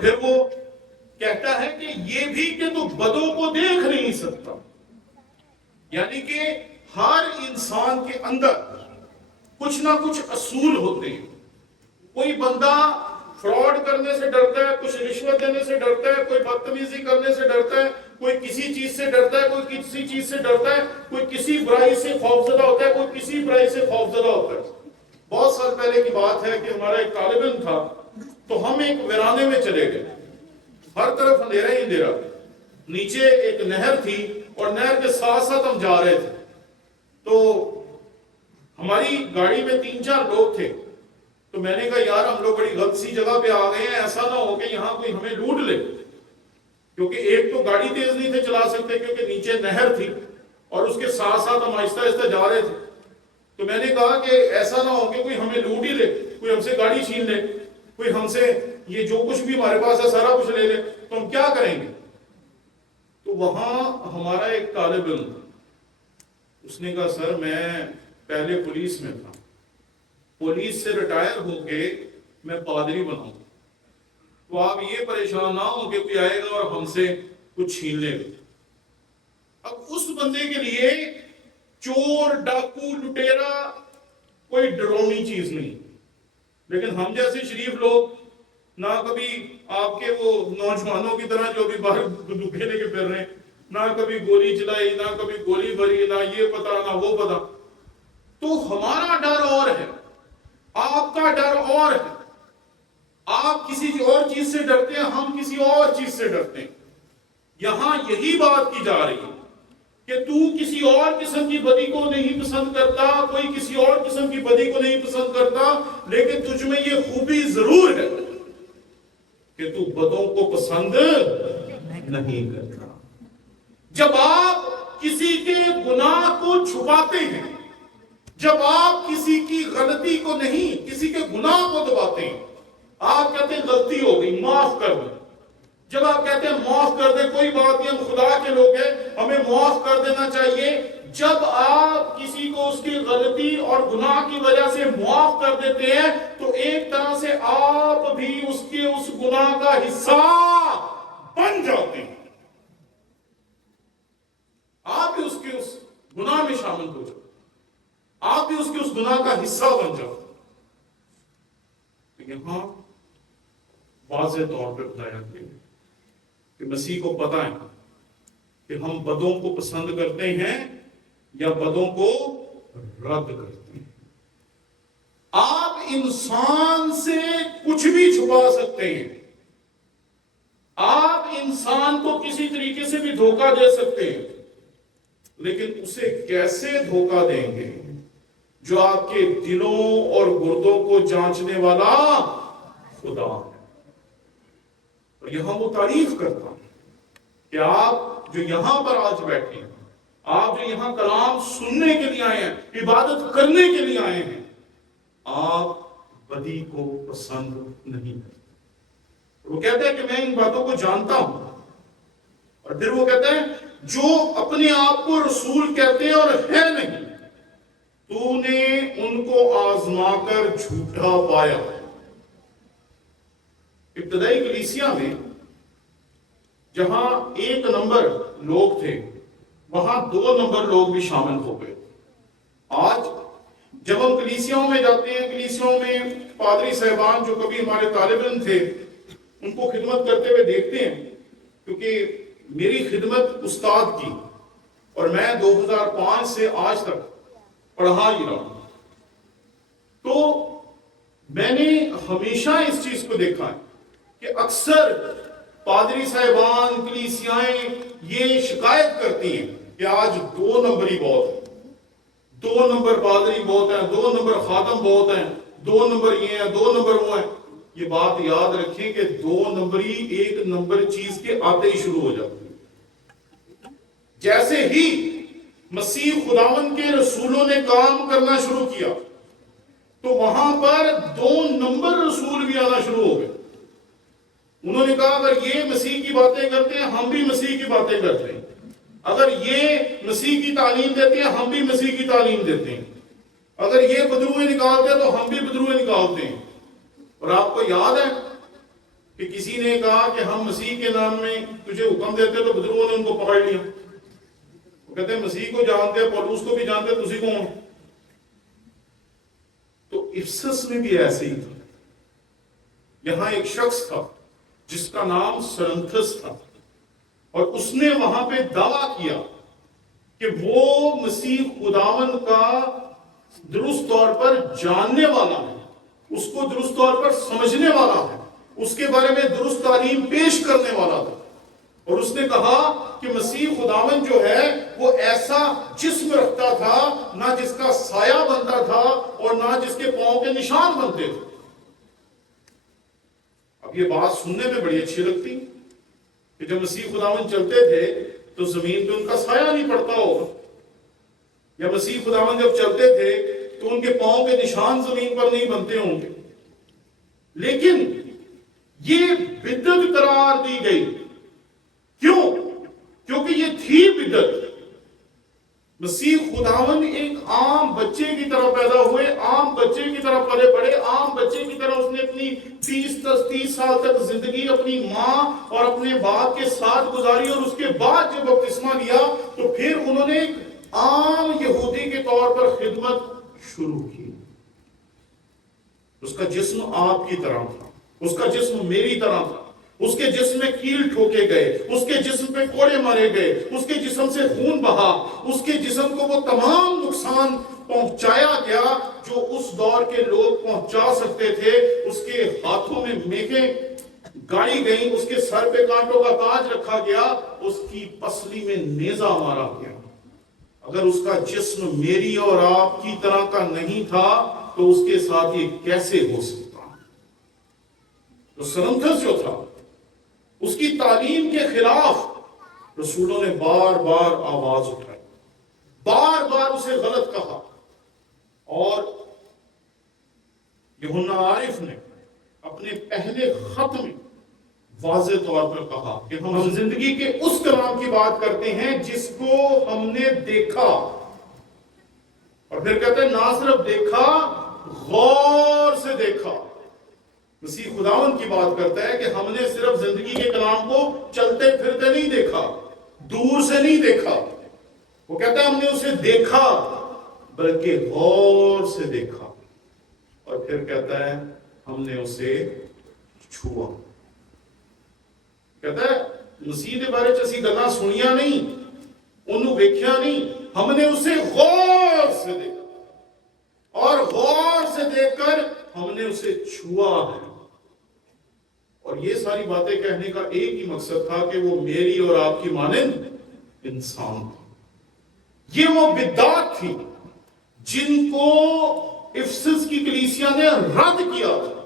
پھر وہ کہتا ہے کہ یہ بھی کہ تو بدوں کو دیکھ نہیں سکتا، یعنی کہ ہر انسان کے اندر کچھ نہ کچھ اصول ہوتے ہیں. کوئی بندہ فراڈ کرنے سے ڈرتا ہے، کچھ رشوت دینے سے ڈرتا ہے، کوئی بدتمیزی کرنے سے ڈرتا ہے، کوئی کسی چیز سے ڈرتا ہے، کوئی کسی چیز سے ڈرتا ہے، کوئی کسی برائی سے خوفزدہ ہوتا ہے، کوئی کسی برائی سے خوفزدہ ہوتا ہے. بہت سال پہلے کی بات ہے کہ ہمارا ایک طالب علم تھا، تو ہم ایک ویرانے میں چلے گئے. ہر طرف اندھیرا ہی اندھیرا، نیچے ایک نہر تھی اور نہر کے ساتھ ساتھ ہم جا رہے تھے. تو ہماری گاڑی میں 3-4 لوگ تھے. تو میں نے کہا یار ہم لوگ بڑی غلط سی جگہ پہ آ گئے ہیں، ایسا نہ ہو کہ یہاں کوئی ہمیں لوٹ لے. کیونکہ ایک تو گاڑی تیز نہیں تھے چلا سکتے کیونکہ نیچے نہر تھی، اور اس کے ساتھ ساتھ ہم آہستہ آہستہ جا رہے تھے. تو میں نے کہا کہ ایسا نہ ہو کہ کوئی ہمیں لوٹ ہی لے، کوئی ہم سے گاڑی چھین لے، کوئی ہم سے یہ جو کچھ بھی ہمارے پاس ہے سارا کچھ لے لے، تو ہم کیا کریں گے. تو وہاں ہمارا ایک طالب علم، اس نے کہا سر میں پہلے پولیس میں تھا، پولیس سے ریٹائر ہو کے میں پادری بناؤں، تو آپ یہ پریشان نہ ہو کہ کوئی آئے گا اور ہم سے کچھ چھین لے گا. اب اس بندے کے لیے چور ڈاکو لٹیرا کوئی ڈرونی چیز نہیں. لیکن ہم جیسے شریف لوگ نہ کبھی آپ کے وہ نوجوانوں کی طرح جو بھی باہر بندوقیں لے کے پھر رہے ہیں، نہ کبھی گولی چلائی، نہ کبھی گولی بھری، نہ یہ پتا نہ وہ پتا. تو ہمارا ڈر اور ہے، آپ کا ڈر اور ہے. آپ کسی اور چیز سے ڈرتے ہیں، ہم کسی اور چیز سے ڈرتے ہیں. یہاں یہی بات کی جا رہی ہے کہ تو کسی اور قسم کی بدی کو نہیں پسند کرتا، کوئی کسی اور قسم کی بدی کو نہیں پسند کرتا، لیکن تجھ میں یہ خوبی ضرور ہے کہ تو بدوں کو پسند نہیں کرتا. جب آپ کسی کے گناہ کو چھپاتے ہیں، جب آپ کسی کی غلطی کو نہیں، کسی کے گناہ کو دباتے ہیں، آپ کہتے ہیں غلطی ہو گئی معاف کر دیں. جب آپ کہتے ہیں معاف کر دیں، کوئی بات نہیں ہم خدا کے لوگ ہیں ہمیں معاف کر دینا چاہیے، جب آپ کسی کو اس کی غلطی اور گناہ کی وجہ سے معاف کر دیتے ہیں تو ایک طرح سے آپ بھی اس کے اس گناہ کا حصہ بن جاتے ہیں، آپ بھی اس کے اس گناہ میں شامل ہو جاتے، آپ بھی اس کے اس گناہ کا حصہ بن جاتے. یہاں واضح طور پہ بتایا گیا کہ مسیح کو پتہ ہے کہ ہم بدوں کو پسند کرتے ہیں یا بدوں کو رد کرتے ہیں. آپ انسان سے کچھ بھی چھپا سکتے ہیں، آپ انسان کو کسی طریقے سے بھی دھوکہ دے سکتے ہیں، لیکن اسے کیسے دھوکہ دیں گے جو آپ کے دلوں اور گردوں کو جانچنے والا خدا ہے. اور یہاں وہ تعریف کرتا ہوں کہ آپ جو یہاں پر آج بیٹھے ہیں، آپ جو یہاں کلام سننے کے لیے آئے ہیں، عبادت کرنے کے لیے آئے ہیں، آپ بدی کو پسند نہیں کرتے. وہ کہتے ہیں کہ میں ان باتوں کو جانتا ہوں. اور پھر وہ کہتے ہیں جو اپنے آپ کو رسول کہتے ہیں اور ہے نہیں، تو نے ان کو آزما کر جھوٹا پایا. ابتدائی کلیسیا میں جہاں 1 نمبر لوگ تھے وہاں 2 نمبر لوگ بھی شامل ہو گئے. آج جب ہم کلیسیاؤں میں جاتے ہیں، کلیسیاؤں میں پادری صاحبان جو کبھی ہمارے طالب علم تھے ان کو خدمت کرتے ہوئے دیکھتے ہیں، کیونکہ میری خدمت استاد کی اور میں 2005 سے آج تک پڑھا ہی رہا ہوں، تو میں نے ہمیشہ اس چیز کو دیکھا ہے کہ اکثر پادری صاحبان کلیسیائیں یہ شکایت کرتی ہیں کہ آج 2 نمبری بہت ہیں، 2 نمبر پادری بہت ہیں، 2 نمبر خادم بہت ہیں، 2 نمبر یہ ہیں، 2 نمبر وہ ہیں. یہ بات یاد رکھیں کہ 2 نمبری 1 نمبر چیز کے آتے ہی شروع ہو جاتی ہے. جیسے ہی مسیح خداوند کے رسولوں نے کام کرنا شروع کیا تو وہاں پر 2 نمبر رسول بھی آنا شروع ہو گئے. انہوں نے کہا اگر یہ مسیح کی باتیں کرتے ہیں ہم بھی مسیح کی باتیں کرتے ہیں، اگر یہ مسیح کی تعلیم دیتے ہیں ہم بھی مسیح کی تعلیم دیتے ہیں، اگر یہ بدروہیں نکالتے ہیں تو ہم بھی بدروہیں نکالتے ہیں. اور آپ کو یاد ہے کہ کسی نے کہا کہ ہم مسیح کے نام میں تجھے حکم دیتے، تو بزرگوں نے ان کو پکڑ لیا، وہ کہتے ہیں مسیح کو جانتے ہیں، پولوس کو بھی جانتے ہیں، تسی کون؟ تو افسس میں بھی ایسے ہی تھا. یہاں ایک شخص تھا جس کا نام سرنتھس تھا، اور اس نے وہاں پہ دعویٰ کیا کہ وہ مسیح خداوند کا درست طور پر جاننے والا ہے، اس کو درست طور پر سمجھنے والا ہے، اس کے بارے میں درست تعلیم پیش کرنے والا تھا. اور اس نے کہا کہ مسیح خداوند جو ہے وہ ایسا جسم رکھتا تھا نہ جس کا سایہ بنتا تھا اور نہ جس کے پاؤں کے نشان بنتے تھے. اب یہ بات سننے میں بڑی اچھی لگتی کہ جب مسیح خداوند چلتے تھے تو زمین پہ ان کا سایہ نہیں پڑتا ہوگا، یا مسیح خداوند جب چلتے تھے تو ان کے پاؤں کے نشان زمین پر نہیں بنتے ہوں گے. لیکن یہ بدعت قرار دی گئی. کیوں؟ کیونکہ یہ تھی بدعت. مسیح خداوند ایک عام بچے کی طرح پیدا ہوئے، عام بچے کی طرح پلے بڑھے، عام بچے کی طرح اس نے اپنی 30 سال تک زندگی اپنی ماں اور اپنے باپ کے ساتھ گزاری، اور اس کے بعد جب بپتسمہ لیا تو پھر انہوں نے ایک عام یہودی کے طور پر خدمت شروع کی. اس کا جسم آپ کی طرح تھا، اس کا جسم میری طرح تھا، اس کے جسم میں کیل ٹھوکے گئے، اس کے جسم پہ کوڑے مارے گئے، اس کے جسم سے خون بہا، اس کے جسم کو وہ تمام نقصان پہنچایا گیا جو اس دور کے لوگ پہنچا سکتے تھے. اس کے ہاتھوں میں میخیں گاڑی گئیں، اس کے سر پہ کانٹوں کا تاج رکھا گیا، اس کی پسلی میں نیزہ مارا گیا. اگر اس کا جسم میری اور آپ کی طرح کا نہیں تھا تو اس کے ساتھ یہ کیسے ہو سکتا؟ تو سرنتھس جو تھا، اس کی تعلیم کے خلاف رسولوں نے بار بار آواز اٹھائی، بار بار اسے غلط کہا. اور یوحنا عارف نے اپنے پہلے خط میں واضح طور پر کہا کہ ہم زندگی کے اس کلام کی بات کرتے ہیں جس کو ہم نے دیکھا. اور پھر کہتے ہیں نہ صرف دیکھا، غور سے دیکھا. مسیح خداوند کی بات کرتا ہے کہ ہم نے صرف زندگی کے کلام کو چلتے پھرتے نہیں دیکھا، دور سے نہیں دیکھا. وہ کہتا ہے ہم نے اسے دیکھا بلکہ غور سے دیکھا. اور پھر کہتا ہے ہم نے اسے چھوا. کہتا ہے مسیح کے بارے میں اسی گلاں سنیاں نہیں، انہوں ویکھیا نہیں، ہم نے اسے غور سے دیکھا، اور غور سے دیکھ کر ہم نے اسے چھوا ہے. اور یہ ساری باتیں کہنے کا ایک ہی مقصد تھا کہ وہ میری اور آپ کی مانند انسان تھا. یہ وہ بدعات تھی جن کو افسس کی کلیسیا نے رد کیا تھا.